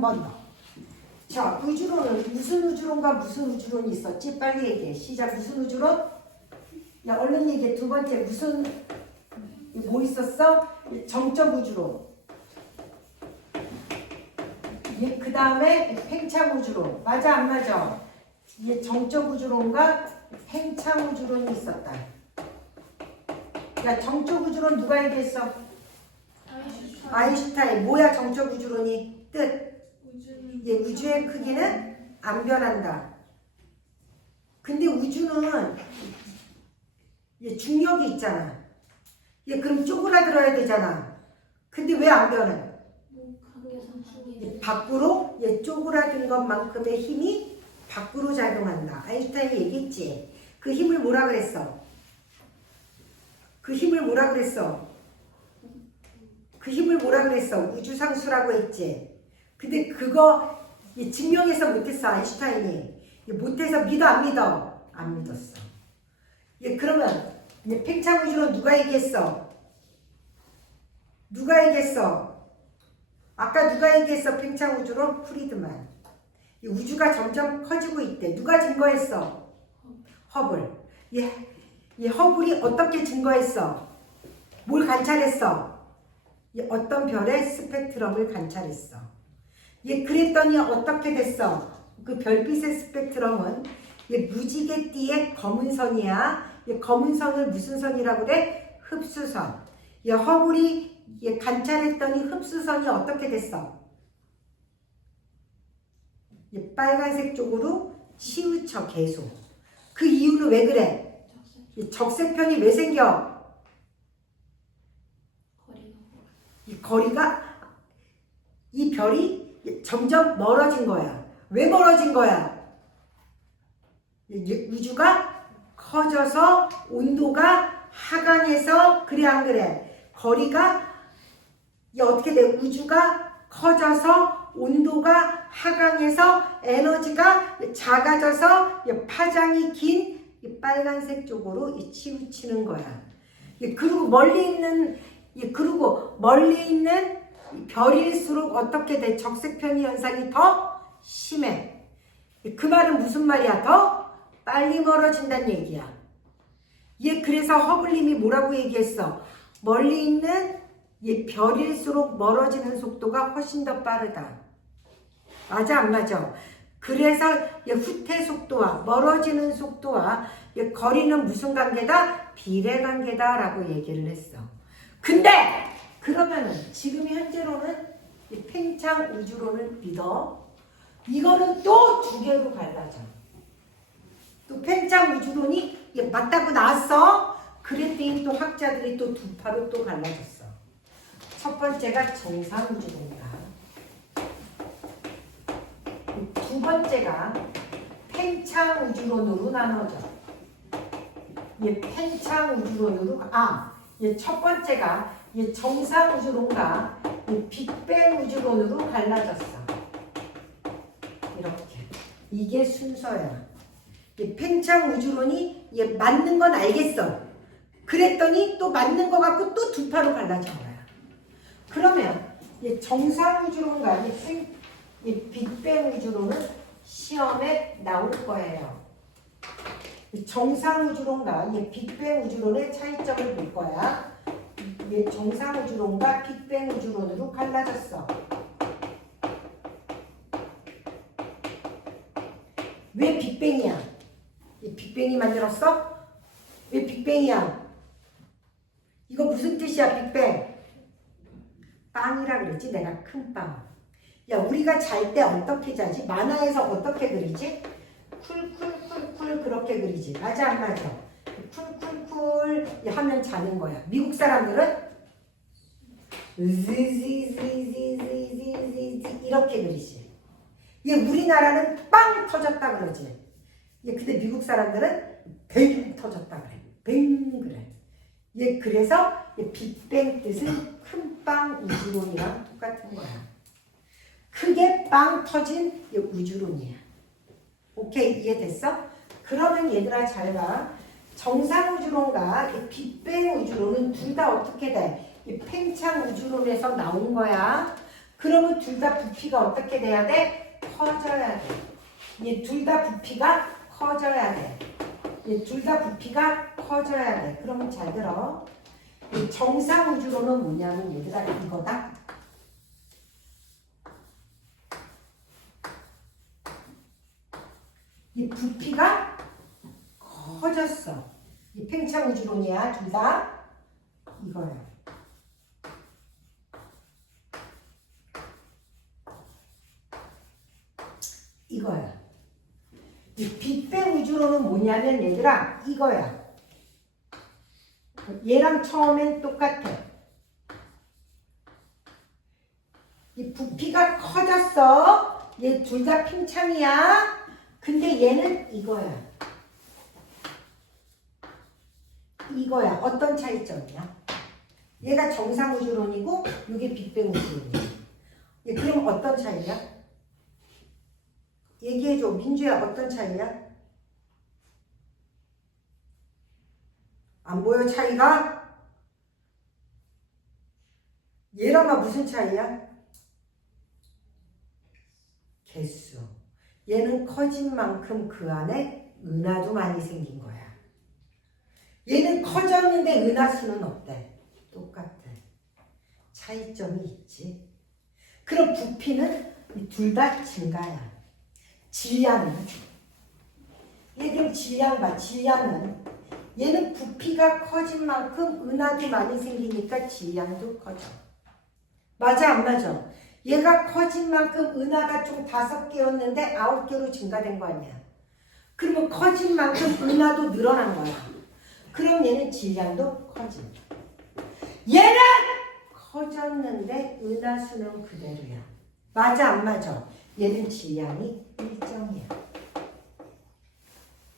한 번 더. 자, 우주론은 무슨 우주론과 무슨 우주론이 있었지? 빨리 얘기해. 시작. 무슨 우주론? 야, 얼른 얘기해. 두 번째 무슨 뭐 있었어? 정적 우주론. 그 다음에 팽창 우주론. 맞아 안 맞아? 정적 우주론과 팽창 우주론이 있었다. 야, 정적 우주론 누가 얘기했어? 아인슈타인. 뭐야 정적 우주론이? 뜻. 우주의 크기는 안 변한다. 근데 우주는 중력이 있잖아. 그럼 쪼그라들어야 되잖아. 근데 왜 안 변해? 밖으로 쪼그라든 것만큼의 힘이 밖으로 작용한다. 아인슈타인이 얘기했지. 그 힘을 뭐라 그랬어? 그 힘을 뭐라 그랬어? 그 힘을 뭐라 그랬어? 우주상수라고 했지. 근데 그거 증명해서 못했어. 아인슈타인이. 못해서 믿어 안 믿어? 안 믿었어. 그러면 팽창 우주론 누가 얘기했어? 누가 얘기했어? 아까 누가 얘기했어? 팽창 우주론? 프리드만. 우주가 점점 커지고 있대. 누가 증거했어? 허블. 허블이 어떻게 증거했어? 뭘 관찰했어? 어떤 별의 스펙트럼을 관찰했어. 그랬더니 어떻게 됐어? 그 별빛의 스펙트럼은 무지개띠의 검은 선이야. 검은 선을 무슨 선이라고 그래? 흡수선. 허블이 관찰했더니 흡수선이 어떻게 됐어? 빨간색 쪽으로 치우쳐 계속. 그 이유는 왜 그래? 적색편이 왜 생겨? 거리가 이 별이 점점 멀어진 거야. 왜 멀어진 거야? 우주가 커져서 온도가 하강해서 그래 안 그래? 거리가 어떻게 돼? 우주가 커져서 온도가 하강해서 에너지가 작아져서 파장이 긴 빨간색 쪽으로 치우치는 거야. 그리고 멀리 있는 별일수록 어떻게 돼? 적색편의 현상이 더 심해. 그 말은 무슨 말이야? 더 빨리 멀어진다는 얘기야. 그래서 허블님이 뭐라고 얘기했어? 멀리 있는 별일수록 멀어지는 속도가 훨씬 더 빠르다. 맞아 안 맞아? 그래서 후퇴 속도와 멀어지는 속도와 거리는 무슨 관계다? 비례관계다 라고 얘기를 했어. 근데 그러면은 지금 현재로는 팽창 우주론을 믿어. 이거는 또 두 개로 갈라져. 또 팽창 우주론이 맞다고 나왔어. 그랬더니 또 학자들이 또 두 파로 또 갈라졌어. 첫 번째가 정상 우주론이다. 두 번째가 팽창 우주론으로 나눠져. 팽창 우주론으로 첫 번째가 정상 우주론과 빅뱅 우주론으로 갈라졌어. 이렇게. 이게 순서야. 팽창 우주론이 맞는 건 알겠어. 그랬더니 또 맞는 거 갖고 또 두 파로 갈라진 거야. 그러면 정상 우주론과 빅뱅 우주론은 시험에 나올 거예요. 정상 우주론과 빅뱅 우주론의 차이점을 볼 거야. 정상 우주론과 빅뱅 우주론으로 갈라졌어. 왜 빅뱅이야? 빅뱅이 만들었어? 왜 빅뱅이야? 이거 무슨 뜻이야, 빅뱅? 빵이라 그랬지, 내가 큰 빵. 우리가 잘 때 어떻게 자지? 만화에서 어떻게 그리지? 쿨쿨쿨쿨 그렇게 그리지. 맞아 안 맞아? 쿨쿨쿨 하면 자는 거야. 미국 사람들은 지지지지지지지 이렇게 그리지. 우리나라는 빵 터졌다 그러지. 근데 미국 사람들은 뱅 터졌다 그래. 뱅 그래. 그래서 빅뱅 뜻은 큰 빵 우주론이랑 똑같은 거야. 크게 빵 터진 우주론이야. 오케이, 이해됐어? 그러면 얘들아 잘 봐. 정상 우주론과 빅뱅 우주론은 둘 다 어떻게 돼? 팽창 우주론에서 나온 거야. 그러면 둘 다 부피가 어떻게 돼야 돼? 커져야 돼. 얘 둘 다 부피가 커져야 돼. 얘 둘 다 부피가 커져야 돼. 그러면 잘 들어. 이 정상 우주로는 뭐냐면 얘들아 이거다. 이 부피가 커졌어. 이 팽창 우주론이야. 둘 다 이거야. 이거야. 이 빅뱅 우주론은 뭐냐면 얘들아 이거야. 얘랑 처음엔 똑같아. 이 부피가 커졌어. 얘 둘 다 팽창이야. 근데 얘는 이거야. 이거야. 어떤 차이점이야? 얘가 정상 우주론이고 이게 빅뱅 우주론이야. 그럼 어떤 차이야? 얘기해줘. 민주야 어떤 차이야? 안 보여 차이가? 얘랑은 무슨 차이야? 개수. 얘는 커진 만큼 그 안에 은하도 많이 생긴 거야. 얘는 커졌는데 은하수는 어때? 똑같아. 차이점이 있지. 그럼 부피는 둘 다 증가야. 질량은 얘 그럼 질량 봐. 질량은 얘는 부피가 커진 만큼 은하도 많이 생기니까 질량도 커져. 맞아 안 맞아? 얘가 커진 만큼 은하가 좀 5개였는데 9개로 증가된 거 아니야. 그러면 커진 만큼 은하도 늘어난 거야. 그럼 얘는 질량도 커진. 얘는 커졌는데 은하수는 그대로야. 맞아 안 맞아? 얘는 질량이 일정이야.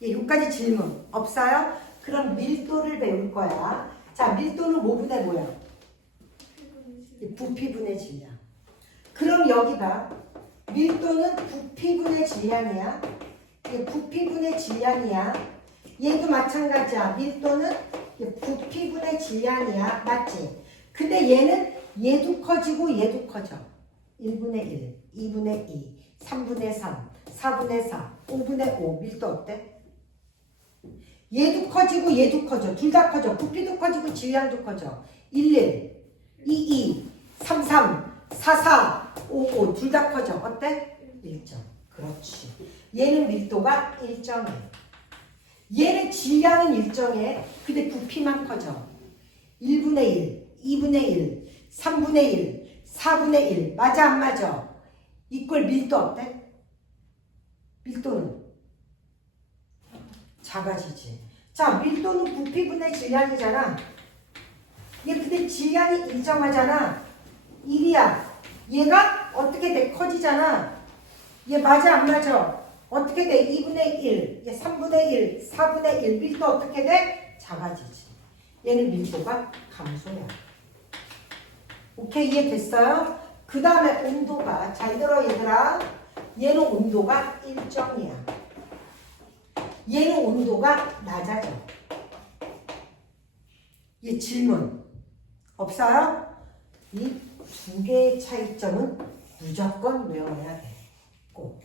여기까지 질문 없어요? 그럼 밀도를 배울 거야. 자, 밀도는 뭐분의 뭐야? 부피분의 질량. 그럼 여기 봐. 밀도는 부피분의 질량이야. 부피분의 질량이야. 얘도 마찬가지야. 밀도는 부피분의 질량이야. 맞지? 근데 얘는 얘도 커지고 얘도 커져. 1분의 1, 2분의 2, 3분의 3, 4분의 4, 5분의 5. 밀도 어때? 얘도 커지고 얘도 커져. 둘 다 커져. 부피도 커지고 질량도 커져. 1, 1, 2, 2, 3, 3, 4, 4, 5, 5. 둘 다 커져. 어때? 일정. 그렇지. 얘는 밀도가 일정해. 얘는 질량은 일정해. 근데 부피만 커져. 1분의 1, 2분의 1, 3분의 1, 4분의 1. 맞아 안 맞아? 이꼴 밀도 어때? 밀도는 작아지지. 자, 밀도는 부피분의 질량이잖아. 얘 근데 질량이 일정하잖아. 1이야. 얘가 어떻게 돼? 커지잖아. 얘 맞아 안 맞아? 어떻게 돼? 2분의 1, 얘 3분의 1, 4분의 1. 밀도 어떻게 돼? 작아지지. 얘는 밀도가 감소야. 오케이 이해됐어요? 그 다음에 온도가 잘 들어 얘들아. 얘는 온도가 일정이야. 얘는 온도가 낮아져. 얘 질문 없어요? 이 두 개의 차이점은 무조건 외워야 돼. 꼭.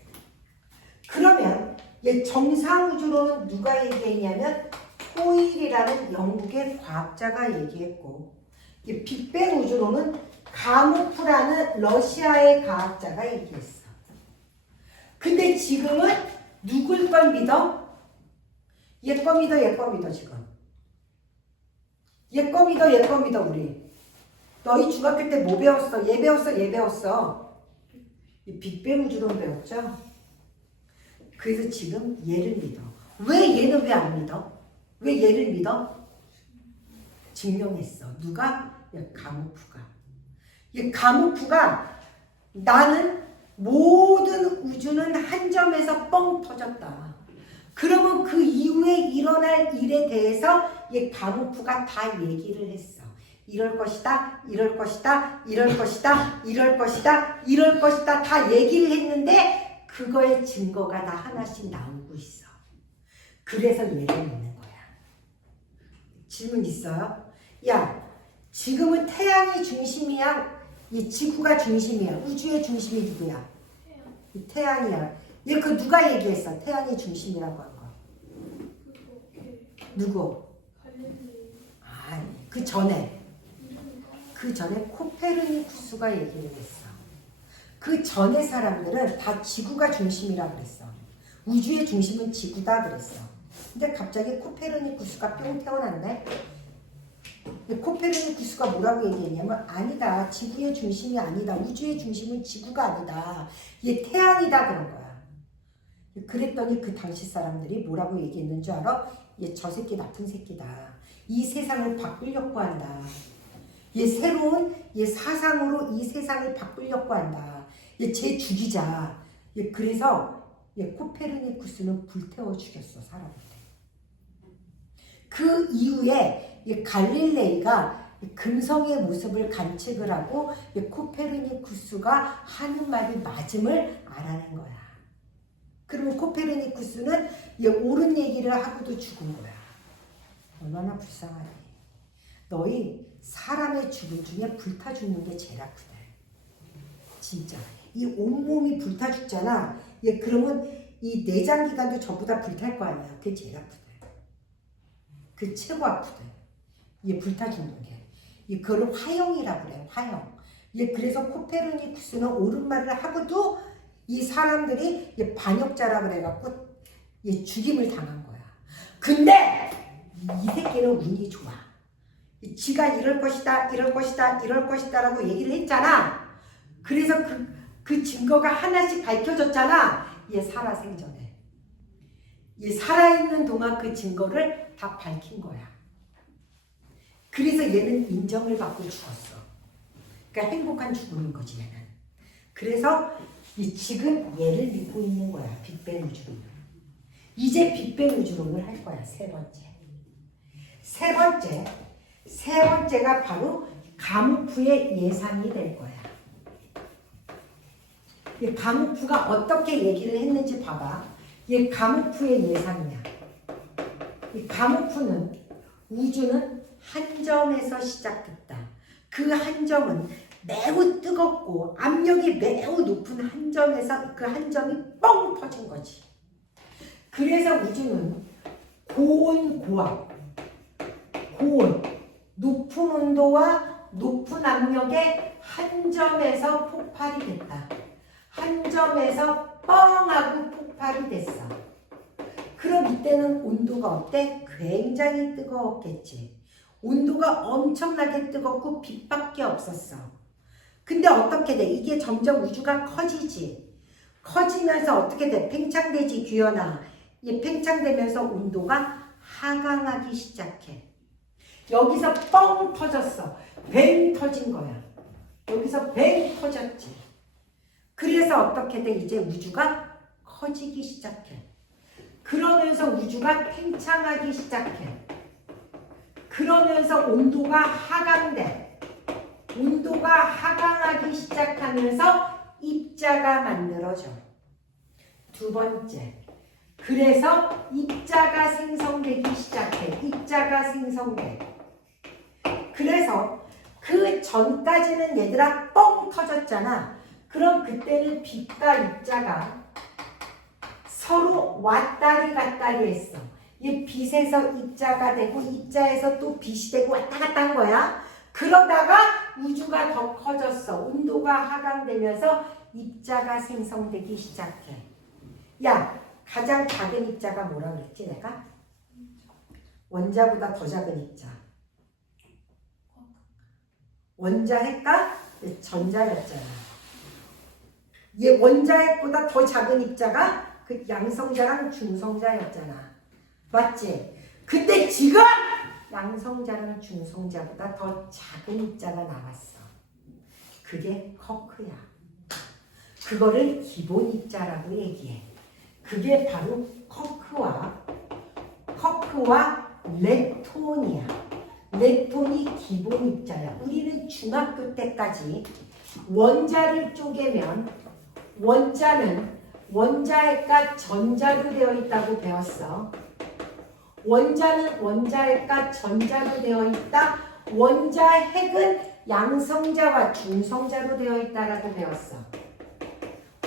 그러면 얘 정상우주로는 누가 얘기했냐면 호일이라는 영국의 과학자가 얘기했고, 이 빅뱅 우주로는 가모프라는 러시아의 과학자가 얘기했어. 근데 지금은 누굴 걸 믿어? 얘 거 믿어, 얘 거 믿어 지금. 얘 거 믿어, 얘 거 믿어 우리. 너희 중학교 때 뭐 배웠어? 얘 배웠어, 얘 배웠어. 이 빅뱅 우주론 배웠죠? 그래서 지금 얘를 믿어. 왜 얘는 왜 안 믿어? 왜 얘를 믿어? 증명했어. 누가? 가모프가. 이 가모프가 나는 모든 우주는 한 점에서 뻥 터졌다. 그러면 그 이후에 일어날 일에 대해서 이 가모프가 다 얘기를 했어. 이럴 것이다, 이럴 것이다, 이럴 것이다, 이럴 것이다, 이럴 것이다 다 얘기를 했는데 그거의 증거가 다 하나씩 나오고 있어. 그래서 얘를 믿는 거야. 질문 있어요? 야, 지금은 태양이 중심이야? 이 지구가 중심이야. 우주의 중심이 누구야? 이 태양이야. 얘 그 누가 얘기했어? 태양이 중심이라고 한 거. 누구? 아니, 그 전에 코페르니쿠스가 얘기를 했어. 그 전에 사람들은 다 지구가 중심이라 그랬어. 우주의 중심은 지구다 그랬어. 근데 갑자기 코페르니쿠스가 뿅 태어났네. 코페르니쿠스가 뭐라고 얘기했냐면 아니다. 지구의 중심이 아니다. 우주의 중심은 지구가 아니다. 얘 태양이다 그런 거야. 그랬더니 그 당시 사람들이 뭐라고 얘기했는 줄 알아? 얘 저 새끼 나쁜 새끼다. 이 세상을 바꾸려고 한다. 얘 새로운 얘 사상으로 이 세상을 바꾸려고 한다. 얘 쟤 죽이자. 얘 그래서 얘 코페르니쿠스는 불태워 죽였어 사람들. 그 이후에 얘 갈릴레이가 금성의 모습을 관측을 하고 얘 코페르니쿠스가 하는 말이 맞음을 알아낸 거야. 그러면 코페르니쿠스는 얘 옳은 얘기를 하고도 죽은 거야. 얼마나 불쌍하니. 너희 사람의 죽음 중에 불타 죽는 게 제일 아프다. 진짜. 이 온몸이 불타 죽잖아. 얘 그러면 이 내장기관도 전부 다 불탈 거 아니야. 그게 제일 아프다. 그게 최고 아프다. 얘 불타 죽는 게. 얘 그걸 화형이라 그래. 화형. 얘 그래서 코페르니쿠스는 옳은 말을 하고도 이 사람들이 얘 반역자라 그래갖고 얘 죽임을 당한 거야. 근데 이 새끼는 운이 좋아. 지가 이럴 것이다, 이럴 것이다, 이럴 것이다 라고 얘기를 했잖아. 그래서 그 증거가 하나씩 밝혀졌잖아. 얘 살아생전에. 얘 살아있는 동안 그 증거를 다 밝힌 거야. 그래서 얘는 인정을 받고 죽었어. 그러니까 행복한 죽음인 거지 얘는. 그래서 지금 얘를 믿고 있는 거야. 빅뱅 우주론을. 이제 빅뱅 우주론을 할 거야. 세 번째가 바로 가무프의 예상이 될 거야. 이 가무프가 어떻게 얘기를 했는지 봐봐. 이 가무프의 예상이야. 이 가무프는 우주는 한 점에서 시작됐다. 그 한 점은 매우 뜨겁고 압력이 매우 높은 한 점에서 그 한 점이 뻥 터진 거지. 그래서 우주는 고온 고압, 높은 온도와 높은 압력의 한 점에서 폭발이 됐다. 한 점에서 뻥 하고 폭발이 됐어. 그럼 이때는 온도가 어때? 굉장히 뜨거웠겠지. 온도가 엄청나게 뜨겁고 빛밖에 없었어. 근데 어떻게 돼? 이게 점점 우주가 커지지. 커지면서 어떻게 돼? 팽창되지, 규현아. 이 팽창되면서 온도가 하강하기 시작해. 여기서 뻥 터졌어. 뱅 터진 거야. 여기서 뱅 터졌지. 그래서 어떻게 돼? 이제 우주가 커지기 시작해. 그러면서 우주가 팽창하기 시작해. 그러면서 온도가 하강돼. 온도가 하강하기 시작하면서 입자가 만들어져. 두 번째. 그래서 입자가 생성되기 시작해. 입자가 생성돼. 그래서 그 전까지는 얘들아 뻥 터졌잖아. 그럼 그때는 빛과 입자가 서로 왔다리 갔다리 했어. 이 빛에서 입자가 되고 입자에서 또 빛이 되고 왔다 갔다 한 거야. 그러다가 우주가 더 커졌어. 온도가 하강되면서 입자가 생성되기 시작해. 야, 가장 작은 입자가 뭐라 그랬지 내가? 원자보다 더 작은 입자. 원자핵과 전자였잖아. 얘 원자핵보다 더 작은 입자가 그 양성자랑 중성자였잖아. 맞지? 근데 지금 양성자랑 중성자보다 더 작은 입자가 나왔어. 그게 쿼크야. 그거를 기본 입자라고 얘기해. 그게 바로 쿼크와 렙톤이야. 렙톤이 기본 입자야. 우리는 중학교 때까지 원자를 쪼개면 원자는 원자핵과 전자로 되어 있다고 배웠어. 원자는 원자핵과 전자로 되어 있다. 원자핵은 양성자와 중성자로 되어 있다라고 배웠어.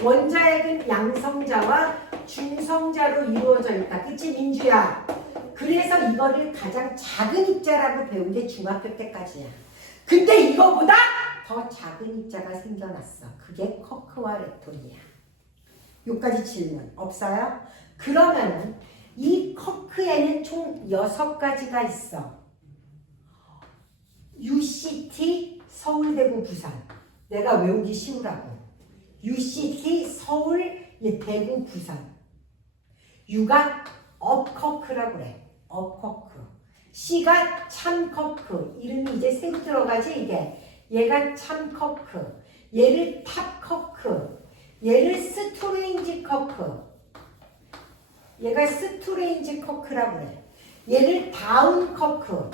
원자핵은 양성자와 중성자로 이루어져 있다. 그치 민주야? 그래서 이거를 가장 작은 입자라고 배운 게 중학교 때까지야. 근데 이거보다 더 작은 입자가 생겨났어. 그게 커크와 렙톤이야. 여기까지 질문 없어요? 그러면은 이 커크에는 총 6가지가 있어. UCT 서울, 대구, 부산. 내가 외우기 쉬우라고. UCT 서울, 대구, 부산. U가 업커크라고 그래. 업커크. C가 참커크. 이름이 이제 새로 들어가지 이게. 얘가 참커크. 얘를 탑커크. 얘를 스토레인지 커크. 얘가 스토레인지 커크라고 그래. 얘를 다운 커크.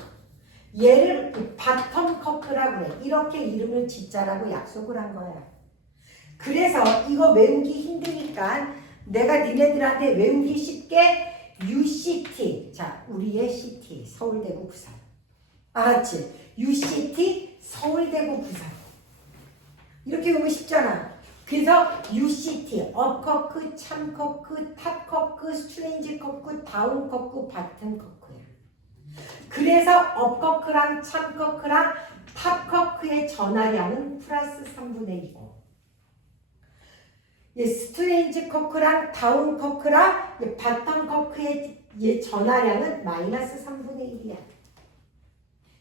얘를 바텀 커크라고 그래. 이렇게 이름을 짓자라고 약속을 한 거야. 그래서 이거 외우기 힘드니까 내가 니네들한테 외우기 쉽게 UCT. 자, 우리의 CT. 서울, 대구, 부산. 알았지? UCT 서울, 대구, 부산. 이렇게 외우면 쉽잖아. 그래서 UCT, 업커크, 참커크, 탑커크, 스트레인지 커크, 다운 커크, 바텀 커크야. 그래서 업커크랑 참커크랑 탑커크의 전하량은 플러스 3분의 2고 스트레인지 커크랑 다운 커크랑 바텀 커크의 전하량은 마이너스 3분의 1이야.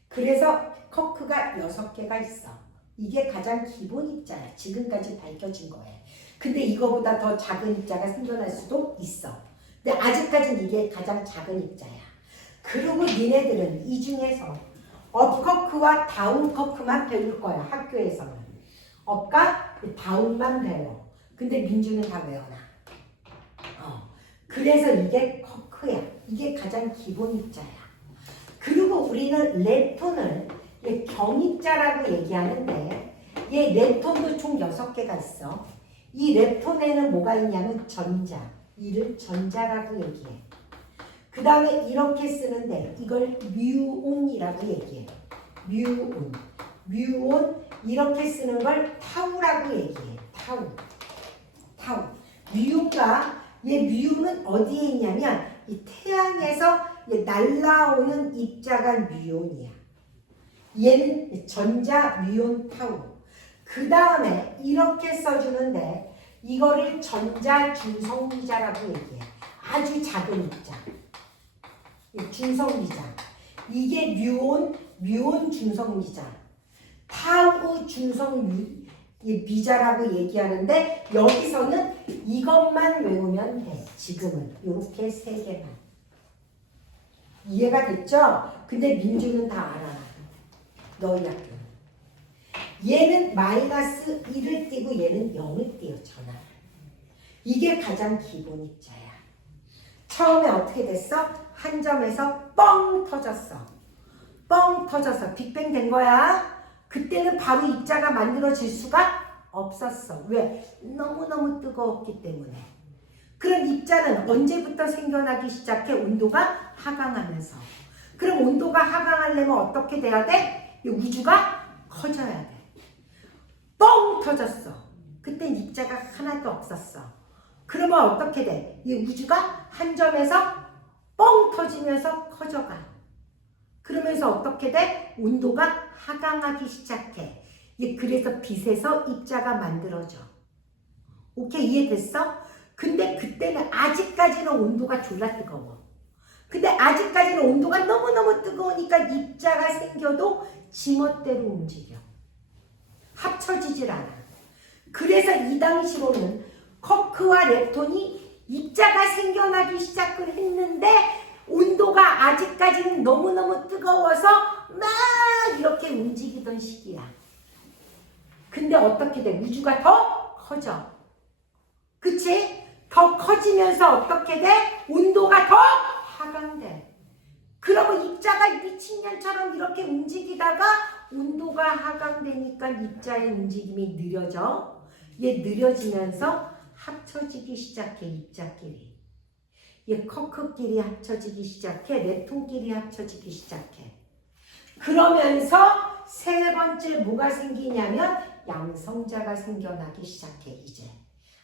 그래서 커크가 6개가 있어. 이게 가장 기본 입자야. 지금까지 밝혀진 거예요. 근데 이거보다 더 작은 입자가 생겨날 수도 있어. 근데 아직까지는 이게 가장 작은 입자야. 그리고 니네들은 이 중에서 업커크와 다운커크만 배울 거야. 학교에서는. 업과 다운만 배워. 근데 민주는 다 외워놔. 그래서 이게 커크야. 이게 가장 기본 입자야. 그리고 우리는 렙톤을 경입자라고 얘기하는데 얘 렙톤도 총 6개가 있어. 이 렙톤에는 뭐가 있냐면 전자. 이를 전자라고 얘기해. 그 다음에 이렇게 쓰는데 이걸 뮤온이라고 얘기해. 뮤온. 뮤온 이렇게 쓰는 걸 타우라고 얘기해. 타우. 뮤가 얘 뮤는 어디에 있냐면 이 태양에서 날라오는 입자가 뮤온이야. 얘는 전자 뮤온 타우. 그 다음에 이렇게 써주는데 이거를 전자 중성미자라고 얘기해. 아주 작은 입자. 중성미자. 이게 뮤온 중성미자. 타우 중성미자라고 얘기하는데 여기서는 이것만 외우면 돼. 지금은 이렇게 3개만. 이해가 됐죠? 근데 민주는 다 알아. 너희 학교. 얘는 마이너스 1을 띄고 얘는 0을 띄어 전화. 이게 가장 기본 입자야. 처음에 어떻게 됐어? 한 점에서 뻥 터졌어. 뻥 터져서 빅뱅 된 거야. 그때는 바로 입자가 만들어질 수가 없었어. 왜? 너무너무 뜨거웠기 때문에. 그럼 입자는 언제부터 생겨나기 시작해? 온도가 하강하면서. 그럼 온도가 하강하려면 어떻게 돼야 돼? 이 우주가 커져야 돼. 뻥 터졌어. 그땐 입자가 하나도 없었어. 그러면 어떻게 돼? 이 우주가 한 점에서 뻥 터지면서 커져가. 그러면서 어떻게 돼? 온도가 하강하기 시작해. 그래서 빛에서 입자가 만들어져. 오케이? 이해됐어? 근데 그때는 아직까지는 온도가 졸라 뜨거워. 근데 아직까지는 온도가 너무너무 뜨거우니까 입자가 생겨도 지멋대로 움직여. 합쳐지질 않아. 그래서 이 당시로는 커크와 렙톤이 입자가 생겨나기 시작을 했는데 온도가 아직까지는 너무너무 뜨거워서 막 이렇게 움직이던 시기야. 근데 어떻게 돼? 우주가 더 커져. 그치? 더 커지면서 어떻게 돼? 온도가 더 하강돼. 그러면 입자가 미친년처럼 이렇게 움직이다가 온도가 하강되니까 입자의 움직임이 느려져. 얘 느려지면서 합쳐지기 시작해. 입자끼리. 얘 커크끼리 합쳐지기 시작해. 렙톤끼리 합쳐지기 시작해. 그러면서 세 번째 뭐가 생기냐면 양성자가 생겨나기 시작해. 이제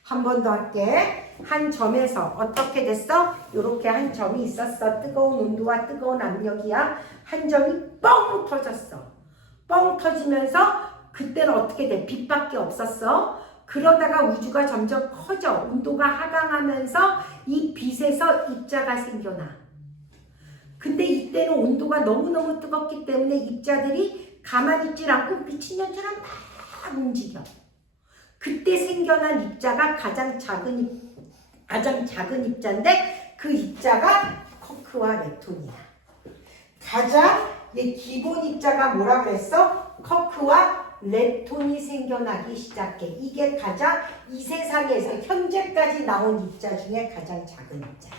한 번 더 할게. 한 점에서 어떻게 됐어? 이렇게 한 점이 있었어. 뜨거운 온도와 뜨거운 압력이야. 한 점이 뻥 터졌어. 뻥 터지면서 그때는 어떻게 돼? 빛밖에 없었어. 그러다가 우주가 점점 커져. 온도가 하강하면서 이 빛에서 입자가 생겨나. 근데 이때는 온도가 너무너무 뜨겁기 때문에 입자들이 가만히 있질 않고 미친년처럼 막 움직여. 그때 생겨난 입자가 가장 작은 입자인데 그 입자가 쿼크와 렙톤이야. 가장 기본 입자가 뭐라 그랬어? 쿼크와 렙톤이 생겨나기 시작해. 이게 가장 이 세상에서 현재까지 나온 입자 중에 가장 작은 입자야.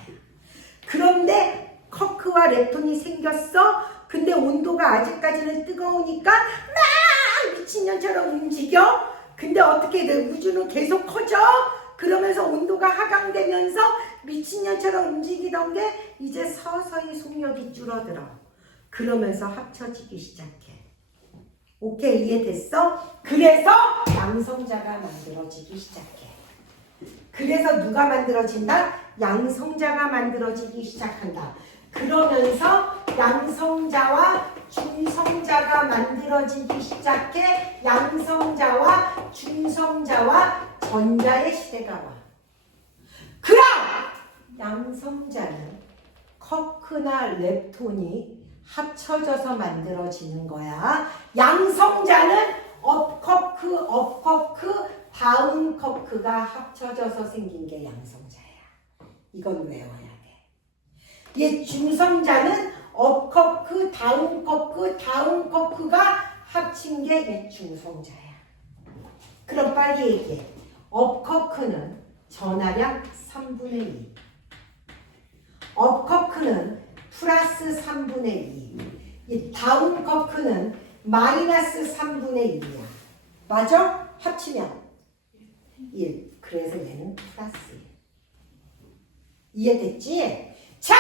그런데 쿼크와 렙톤이 생겼어. 근데 온도가 아직까지는 뜨거우니까 막 미친년처럼 움직여. 근데 어떻게 돼? 우주는 계속 커져. 그러면서 온도가 하강되면서 미친년처럼 움직이던 게 이제 서서히 속력이 줄어들어. 그러면서 합쳐지기 시작해. 오케이, 이해됐어? 그래서 양성자가 만들어지기 시작해. 그래서 누가 만들어진다? 양성자가 만들어지기 시작한다. 그러면서 양성자와 중성자가 만들어지기 시작해. 양성자와 중성자와 전자의 시대가 와. 그럼 양성자는 쿼크나 렙톤이 합쳐져서 만들어지는 거야. 양성자는 업쿼크, 다운 쿼크가 합쳐져서 생긴 게 양성자야. 이건 외워야 돼. 얘 중성자는 업쿼크, 다운 쿼크가 합친 게 얘 중성자야. 그럼 빨리 얘기해. 업쿼크는 전하량 3분의 2. 업쿼크는 플러스 3분의 2. 이 다운 쿼크는 마이너스 3분의 2야. 맞아? 합치면 1. 그래서 얘는 플러스 1. 이해됐지? 자!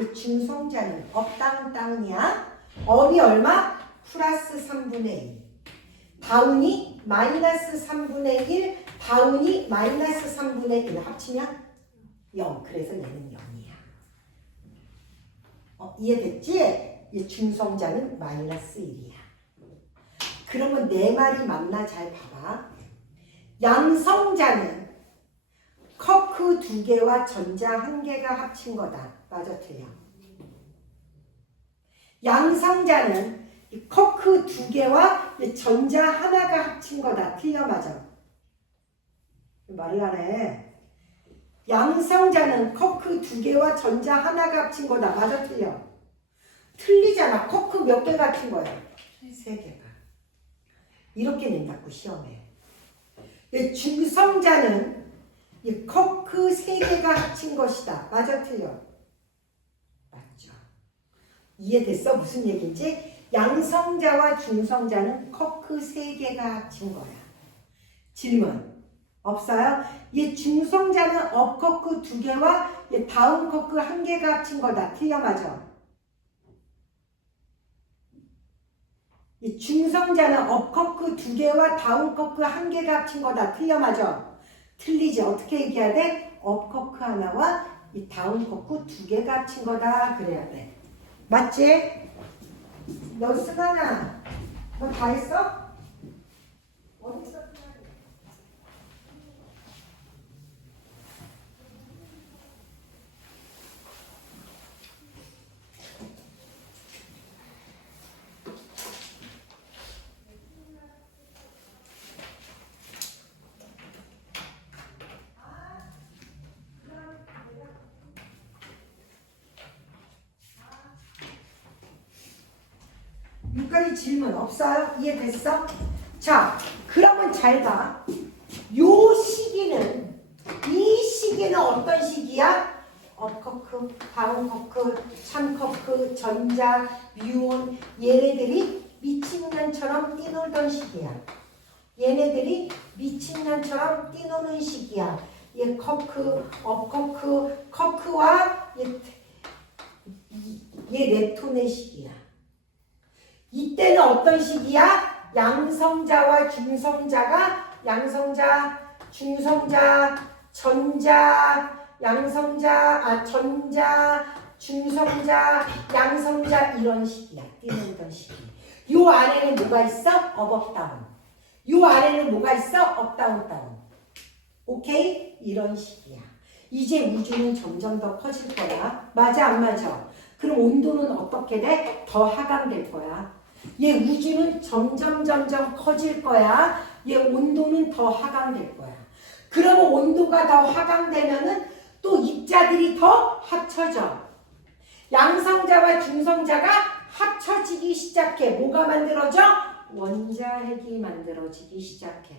이 중성자는 업, 다운이야. 업이 얼마? 플러스 3분의 2. 다운이 마이너스 3분의 1. 다운이 마이너스 3분의 1. 합치면 0. 그래서 얘는 0이야. 이해됐지? 이 중성자는 마이너스 1이야. 그러면 내 말이 맞나 잘 봐봐. 양성자는 쿼크 2개와 전자 1개가 합친 거다. 맞아, 틀려? 양성자는 쿼크 2개와 전자 하나가 합친 거다. 틀려, 맞아? 말을 안 해. 양성자는 쿼크 2개와 전자 하나가 합친 거다. 맞아, 틀려? 틀리잖아. 쿼크 몇 개가 합친 거야? 3개가. 이렇게 낸다고 시험에. 중성자는 쿼크 3개가 합친 것이다. 맞아, 틀려? 맞죠. 이해됐어? 무슨 얘기인지? 양성자와 중성자는 쿼크 3개가 합친 거야. 질문 없어요? 이 중성자는 업쿼크 2개와 다운 쿼크 1개가 합친 거다. 틀려, 맞아? 이 중성자는 업쿼크 2개와 다운 쿼크 1개가 합친 거다. 틀려, 맞아? 틀리지. 어떻게 얘기해야 돼? 업쿼크 하나와 이 다운 쿼크 2개가 합친 거다. 그래야 돼. 맞지? 너 승환아, 너 다 했어? 어딨어? 여기까지 질문 없어요? 이해됐어? 자, 그러면 잘 봐. 요 시기는, 이 시기는 어떤 시기야? 업쿼크, 다운쿼크, 참쿼크, 전자, 뮤온, 얘네들이 미친년처럼 뛰놀던 시기야. 얘네들이 미친년처럼 뛰노는 시기야. 얘 쿼크, 업쿼크, 쿼크와 얘 렙톤의 시기야. 이때는 어떤 시기야? 양성자와 중성자가 양성자, 중성자, 전자, 양성자, 전자, 중성자, 양성자 이런 시기야. 뛰는 시기. 요 아래는 뭐가 있어? 업, 다운. 요 아래는 뭐가 있어? 업, 다운, 다운. 오케이? 이런 시기야. 이제 우주는 점점 더 커질 거야. 맞아, 안 맞아? 그럼 온도는 어떻게 돼? 더 하강될 거야. 얘 우주는 점점 커질 거야. 얘 온도는 더 하강될 거야. 그러면 온도가 더 하강되면은 또 입자들이 더 합쳐져. 양성자와 중성자가 합쳐지기 시작해. 뭐가 만들어져? 원자핵이 만들어지기 시작해.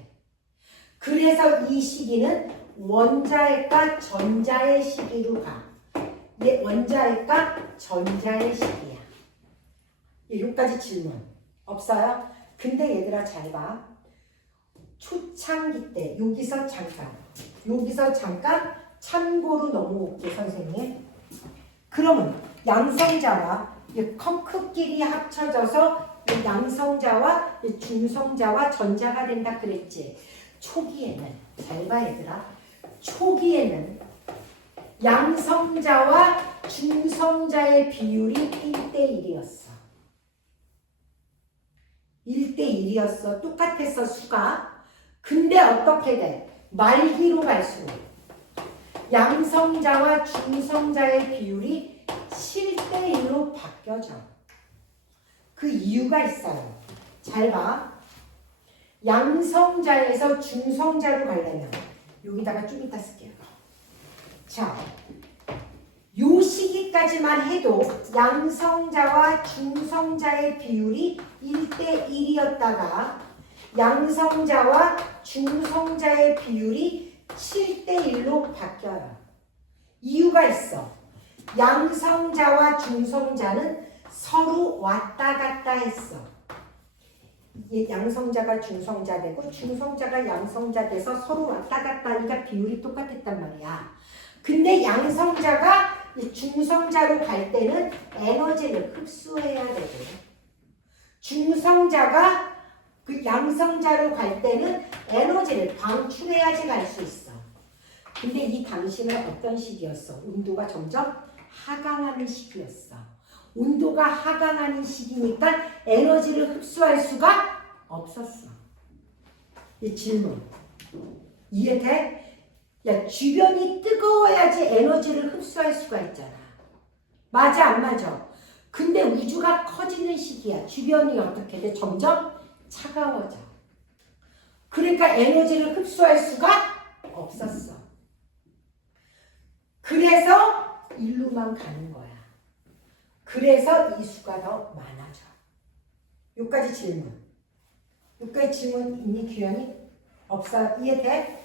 그래서 이 시기는 원자핵과 전자의 시기로 가. 얘 원자핵과 전자의 시기야. 여기까지 질문 없어요? 근데 얘들아 잘 봐. 초창기 때 여기서 잠깐 참고로 넘어올게 선생님. 그러면 양성자와 컵끼리 합쳐져서 양성자와 중성자와 전자가 된다 그랬지. 초기에는 잘 봐 얘들아. 초기에는 양성자와 중성자의 비율이 1대1이었어. 1대1이었어. 똑같았어 수가. 근데 어떻게 돼? 말기로 갈수록 양성자와 중성자의 비율이 7대1로 바뀌어져. 그 이유가 있어요. 잘 봐. 양성자에서 중성자로 가려면 여기다가 좀 이따 쓸게요. 자, 요 시기까지만 해도 양성자와 중성자의 비율이 1대1이었다가 양성자와 중성자의 비율이 7대1로 바뀌어요. 이유가 있어. 양성자와 중성자는 서로 왔다 갔다 했어. 양성자가 중성자 되고 중성자가 양성자 돼서 서로 왔다 갔다 하니까 비율이 똑같았단 말이야. 근데 양성자가 중성자로 갈 때는 에너지를 흡수해야 되고 중성자가 그 양성자로 갈 때는 에너지를 방출해야지 갈 수 있어. 근데 이 당시는 어떤 시기였어? 온도가 점점 하강하는 시기였어. 온도가 하강하는 시기니까 에너지를 흡수할 수가 없었어. 이 질문 이해돼? 야, 주변이 뜨거워야지 에너지를 흡수할 수가 있잖아. 맞아, 안 맞아? 근데 우주가 커지는 시기야. 주변이 어떻게 돼? 점점 차가워져. 그러니까 에너지를 흡수할 수가 없었어. 그래서 일로만 가는 거야. 그래서 이 수가 더 많아져. 여기까지 질문. 여기까지 질문 있니, 규현이? 없어? 이해돼?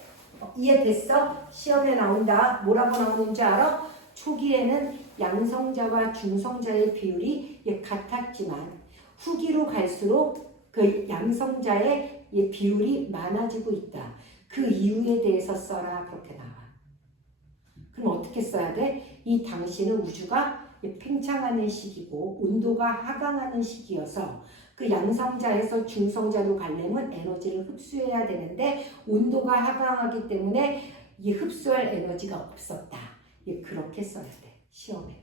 이해됐어? 시험에 나온다. 뭐라고 나오는지 알아? 초기에는 양성자와 중성자의 비율이 같았지만 후기로 갈수록 그 양성자의 비율이 많아지고 있다. 그 이유에 대해서 써라. 그렇게 나와. 그럼 어떻게 써야 돼? 이 당시는 우주가 팽창하는 시기고 온도가 하강하는 시기여서 그 양성자에서 중성자로 가려면 에너지를 흡수해야 되는데 온도가 하강하기 때문에 이 흡수할 에너지가 없었다. 그렇게 써야 돼. 시험에.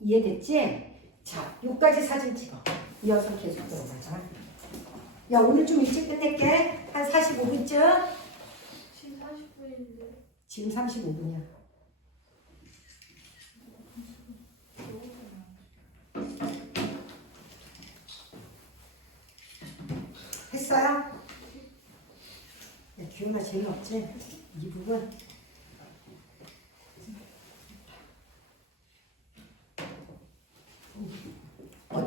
이해됐지? 자, 여기까지 사진 찍어. 이어서 계속 들어가자. 야, 오늘 좀 일찍 끝낼게. 한 45분쯤. 지금 40분인데. 지금 35분이야. 했어요? 야, 기훈아 재미없지? 이 부분?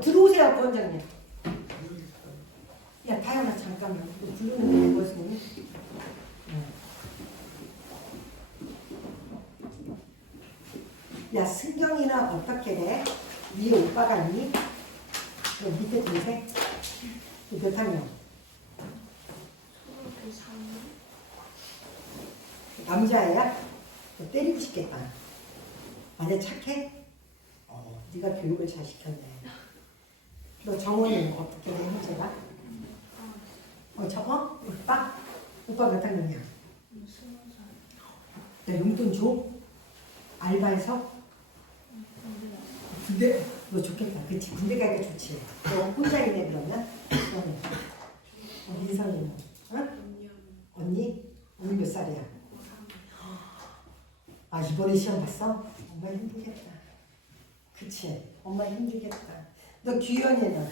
들어오세요, 부원장님. 야, 다현아 잠깐만. 너 부르는 거 무슨? 야, 승경이는 어떻게 돼? 네 오빠가 아니? 너 밑에 동생? 몇 학년? 남자애야? 너 때리고 싶겠다. 완전 착해? 네가 교육을 잘 시켰네. 너 정원이는 어떻게 돼, 현재가? 저거? 오빠? 오빠 몇 학년이야? 20살. 내 용돈 줘? 알바해서? 군대? 너 좋겠다. 그치? 군대 가기가 좋지. 너 혼자이네, 그러면? 민성이는? 응? 언니? 언니 몇 살이야? 아, 이번에 시험 봤어? 엄마 힘들겠다. 그치? 엄마 힘들겠다. 너 규현이는?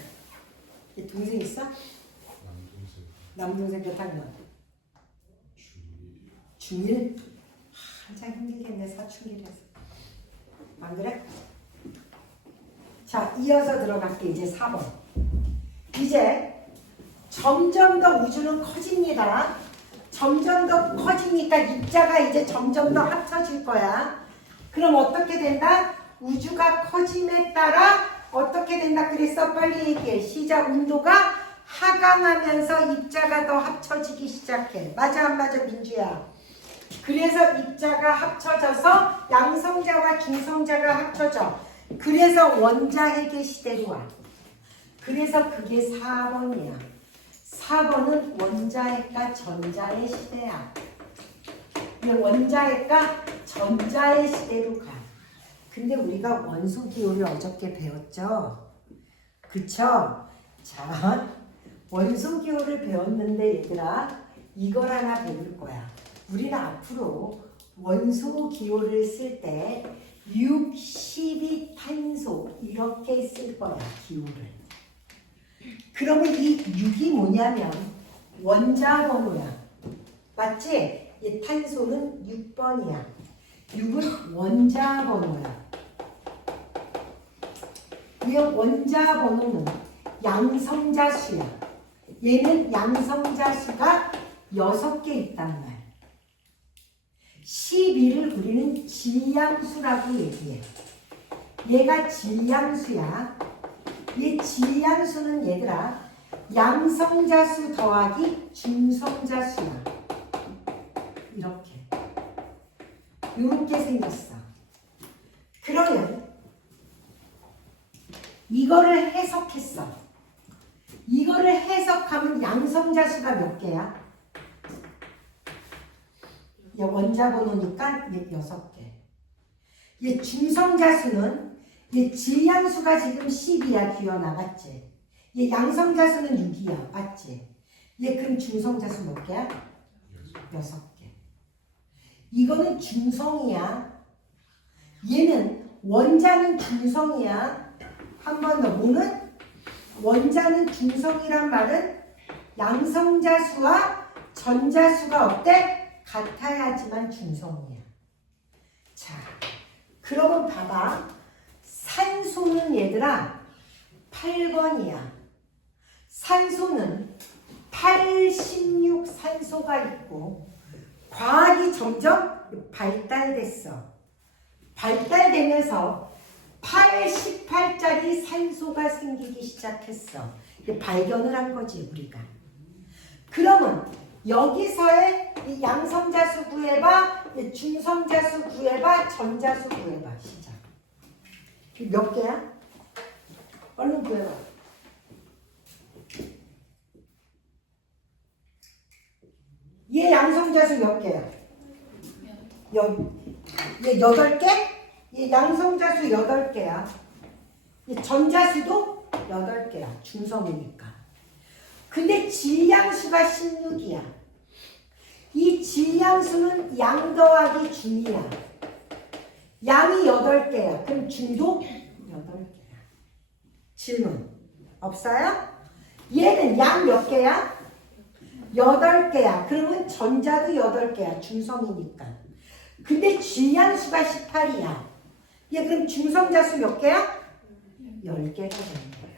얘 동생 있어? 남동생 남동생 몇 학년? 중2 중1? 한참 힘들겠네, 사춘기라서. 안 그래? 자, 이어서 들어갈게. 이제 4번. 이제 점점 더 우주는 커집니다. 점점 더 커지니까 입자가 이제 점점 더 합쳐질 거야. 그럼 어떻게 된다? 우주가 커짐에 따라 어떻게 된다 그랬어? 빨리 얘기해. 시작. 온도가 하강하면서 입자가 더 합쳐지기 시작해. 맞아 안 맞아 민주야? 그래서 입자가 합쳐져서 양성자와 중성자가 합쳐져. 그래서 원자핵의 시대로 와. 그래서 그게 4번이야. 4번은 원자핵과 전자의 시대야. 원자핵과 전자의 시대로 가. 근데 우리가 원소 기호를 어저께 배웠죠? 그쵸? 자, 원소 기호를 배웠는데 얘들아, 이걸 하나 배울 거야. 우리는 앞으로 원소 기호를 쓸 때 6, 12 탄소 이렇게 쓸 거야, 기호를. 그러면 이 6이 뭐냐면 원자 번호야. 맞지? 이 탄소는 6번이야. 6은 원자 번호야. 이 원자 번호는 양성자 수야. 얘는 양성자 수가 6개 있단 말. 12를 우리는 질량수라고 얘기해. 얘가 질량수야. 이 질량수는 얘들아 양성자수 더하기 중성자수야. 이렇게 생겼어. 그러면 이거를 해석했어. 이거를 해석하면 양성자수가 몇 개야? 얘 원자 번호니까 얘 6개. 얘 중성자수는 얘 질량수가 지금 10이야. 기어나갔지. 얘 양성자수는 6이야. 맞지? 얘 그럼 중성자수 몇 개야? 6개. 이거는 중성이야. 얘는 원자는 중성이야. 한 번 더. 뭐는? 원자는 중성이란 말은 양성자수와 전자수가 어때? 같아야지만 중성이야. 자, 그러면 봐봐. 산소는 얘들아 8번이야. 산소는 8, 16 산소가 있고 과학이 점점 발달됐어. 발달되면서 8, 18짜리 산소가 생기기 시작했어. 발견을 한 거지 우리가. 그러면 여기서의 이 양성자수 구해봐, 중성자수 구해봐, 전자수 구해봐. 시작. 몇 개야? 얼른 구해봐. 얘 양성자수 몇 개야? 얘 8개? 얘 양성자수 8개야. 얘 전자수도 8개야. 중성이니까. 근데 질량수가 16이야. 이 질량수는 양 더하기 중이야. 양이 8개야. 그럼 중도 8개야. 질문 없어요? 얘는 양 몇 개야? 8개야. 그러면 전자도 8개야. 중성이니까. 근데 질량수가 18이야. 얘 그럼 중성자수 몇 개야? 10개가 되는 거야.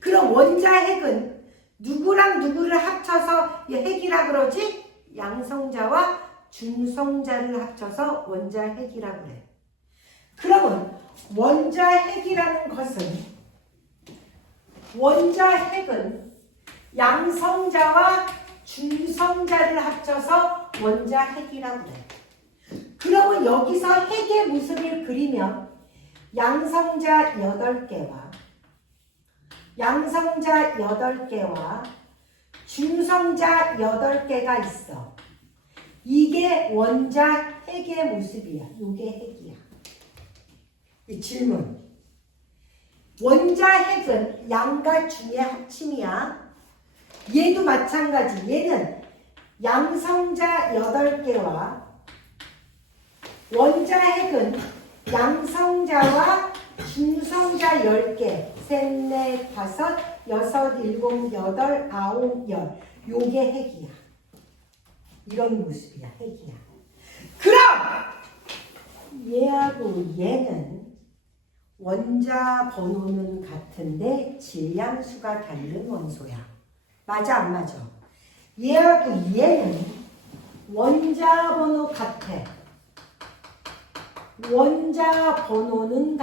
그럼 원자 핵은 누구랑 누구를 합쳐서 얘 핵이라 그러지? 양성자와 중성자를 합쳐서 원자 핵이라 그래. 그러면 원자 핵이라는 것은 원자 핵은 양성자와 중성자를 합쳐서 원자 핵이라고 그래. 그러면 여기서 핵의 모습을 그리면 양성자 8개와 양성자 8개와 중성자 8개가 있어. 이게 원자 핵의 모습이야. 이게 핵이야. 이 질문. 원자 핵은 양과 중의 합침이야. 얘도 마찬가지. 얘는 양성자 8개와 원자 핵은 양성자와 중성자 10개, 셋, 넷, 다섯, 여섯, 일곱, 여덟, 아홉, 열. 요게 핵이야. 이런 모습이야. 핵이야. 그럼 얘하고 얘는 원자 번호는 같은데 질량수가 다른 원소야. 맞아 안 맞아? 얘하고 얘는 원자 번호 같아. 원자 번호는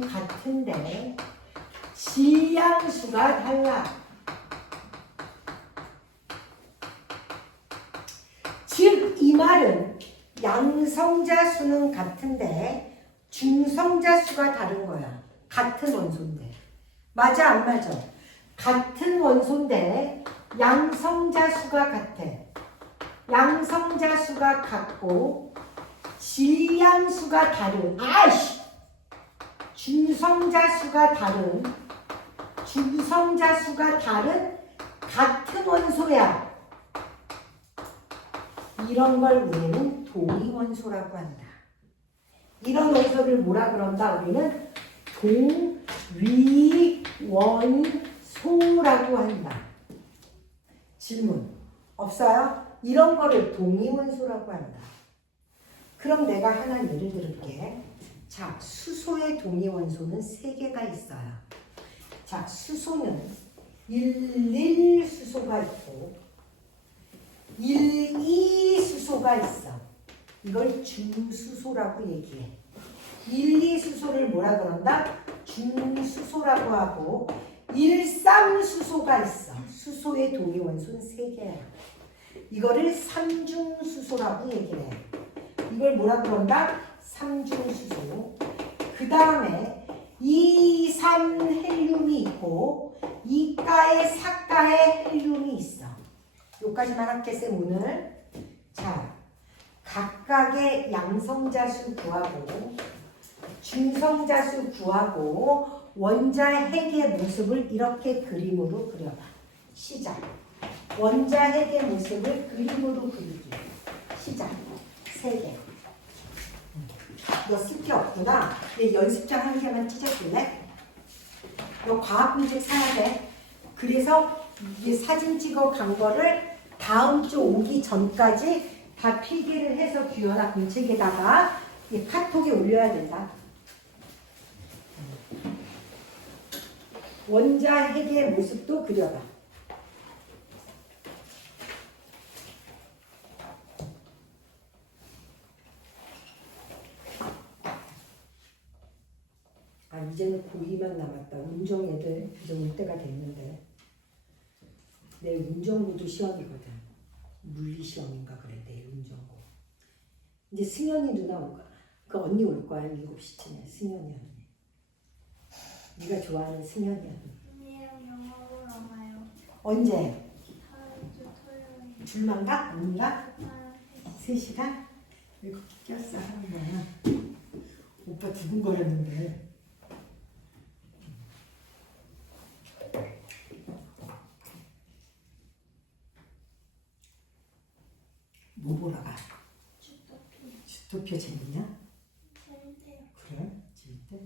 같은데 질량수가 달라. 즉 이 말은 양성자 수는 같은데 중성자 수가 다른 거야. 같은 원소인데. 맞아 안 맞아? 같은 원소인데 양성자 수가 같아. 양성자 수가 같고 질량수가 다른 중성자 수가 다른 중성자 수가 다른 같은 원소야. 이런 걸 우리는 동위원소라고 한다. 이런 원소를 뭐라 그런다? 우리는 동위원소라고 한다. 질문 없어요? 이런 거를 동위원소라고 한다. 그럼 내가 하나 예를 들을게. 자, 수소의 동위원소는 3개가 있어요. 자, 수소는 11수소가 있고 12수소가 있어. 이걸 중수소라고 얘기해. 12수소를 뭐라 그런다? 중수소라고 하고 13수소가 있어. 수소의 동위원소는 3개야. 이거를 삼중수소라고 얘기해. 이걸 뭐라 그런다? 삼중수소. 그 다음에 2, 3 헬륨이 있고 2가에 4가에 헬륨이 있어. 여기까지만 할게 쌤 오늘. 자, 각각의 양성자수 구하고 중성자수 구하고 원자 핵의 모습을 이렇게 그림으로 그려봐. 시작. 원자 핵의 모습을 그림으로 그리기. 시작. 3개. 너 쓸 게 없구나. 내 연습장 1개만 찢어줄래? 너 과학 공책 사야 돼. 그래서 이 사진 찍어 간 거를 다음 주 오기 전까지 다 필기를 해서 규현아 공책에다가 이 카톡에 올려야 된다. 원자 핵의 모습도 그려봐. 이제는 고2만 남았다. 운정 애들 이제 올 때가 됐는데 내일 운정고도 시험이거든. 물리 시험인가 그래. 내일 운정고. 이제 승현이 누나 올까? 그 언니 올 거야. 7시쯤에 승현이 언니. 네가 좋아하는 승현이 언니. 언니랑 영화 보러 가요. 언제? 다음 주 토요일. 둘만 가? 언니가? 3시간. 3시간? 왜 그렇게 껴서 하는 거야? 오빠 두근거렸는데. 뭐 보러 가? 주토피아 재밌냐? 재밌대요. 그래? 재밌대?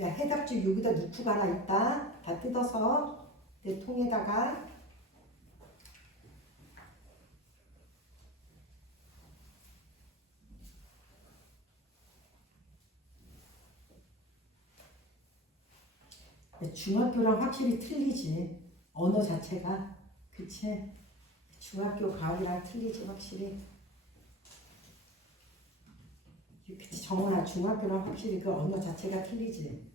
야, 해답지 여기다 넣고 가라 있다. 다 뜯어서 내 통에다가. 중학교랑 확실히 틀리지. 언어 자체가. 그치? 중학교 과학이랑 틀리지 확실히. 그치 정원아, 중학교랑 확실히 그 언어 자체가 틀리지.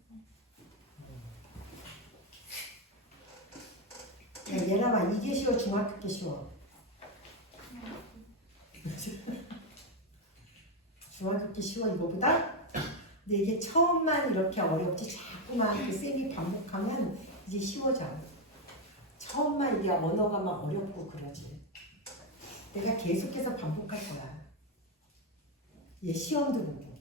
야, 얘랑아, 이게 쉬워 중학교 게 쉬워? 중학교 게 쉬워 이거보다? 근데 이게 처음만 이렇게 어렵지 자꾸만 그 쌤이 반복하면 이제 쉬워져. 처음만 이게 언어가 막 어렵고 그러지. 내가 계속해서 반복할 거야. 얘 시험도 보고.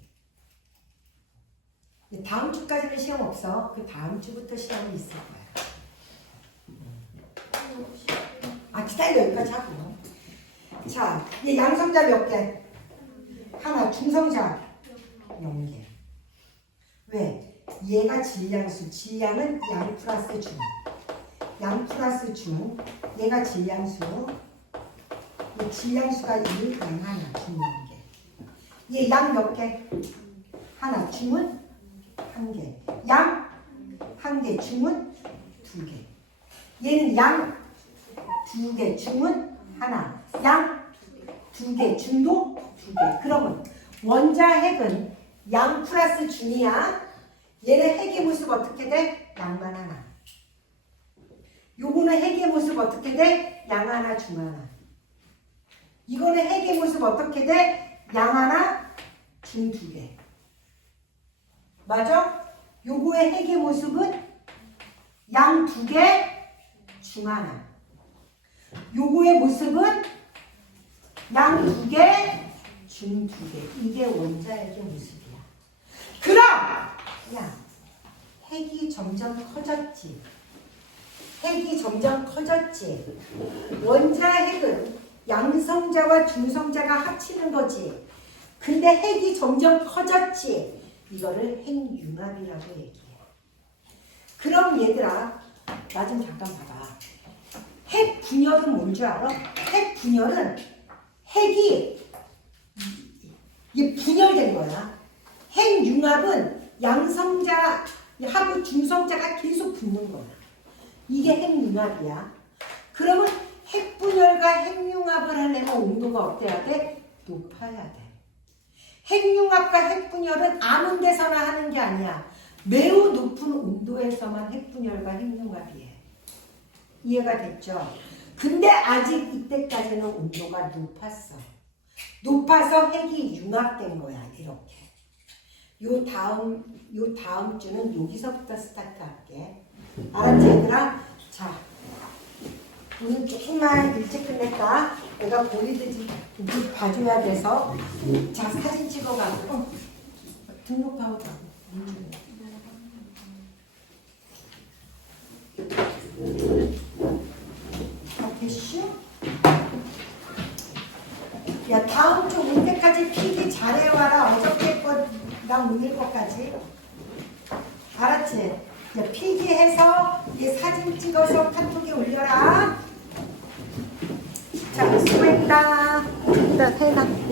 다음 주까지는 시험 없어. 그 다음 주부터 시험이 있을 거야. 아, 기다려. 여기까지 하고. 자, 얘 양성자 몇 개? 하나. 중성자 0개. 왜? 얘가 질량수. 질량은 양 플러스 중. 양 플러스 중. 얘가 질량수. 얘 질량수가 1, 양 하나. 중 0개. 얘 양 몇 개? 하나. 중은 1개. 양 1개. 중은 2개. 얘는 양 2개. 중은 하나. 양 2개. 중도 2개. 그러면 원자 핵은 양 플러스 중이야. 얘는 핵의 모습 어떻게 돼? 양만 하나. 요거는 핵의 모습 어떻게 돼? 양 하나, 중 하나. 이거는 핵의 모습 어떻게 돼? 양 하나, 중 2개. 맞아? 요거의 핵의 모습은 양 2개, 중 하나. 요거의 모습은 양 2개, 중 2개. 이게 원자핵의 모습이야. 그럼! 야, 핵이 점점 커졌지. 핵이 점점 커졌지. 원자핵은 양성자와 중성자가 합치는 거지. 근데 핵이 점점 커졌지. 이거를 핵융합이라고 얘기해. 그럼 얘들아, 나 좀 잠깐 봐봐. 핵 분열은 뭔 줄 알아? 핵 분열은 핵이 이게 분열된 거야. 핵융합은 양성자하고 중성자가 계속 붙는 거야. 이게 핵융합이야. 그러면 핵분열과 핵융합을 하려면 온도가 어때야 돼? 높아야 돼. 핵융합과 핵분열은 아무 데서나 하는 게 아니야. 매우 높은 온도에서만 핵분열과 핵융합이 해. 이해가 됐죠? 근데 아직 이때까지는 온도가 높았어. 높아서 핵이 융합된 거야. 이렇게. 요 다음 주는 여기서부터 스타트 할게. 알았지, 얘들아? 자, 오늘 조금만 일찍 끝냈다. 내가 보이든지 봐줘야 돼서. 자, 사진 찍어가지고 등록하고 가고. 됐슈? 야, 다음 주 올 때까지 필기 잘해와라. 어저께 거랑 오늘 거까지. 알았지? 야, 필기해서 얘 사진 찍어서 카톡에 올려라. 자, 수고했다. 일단 해놔.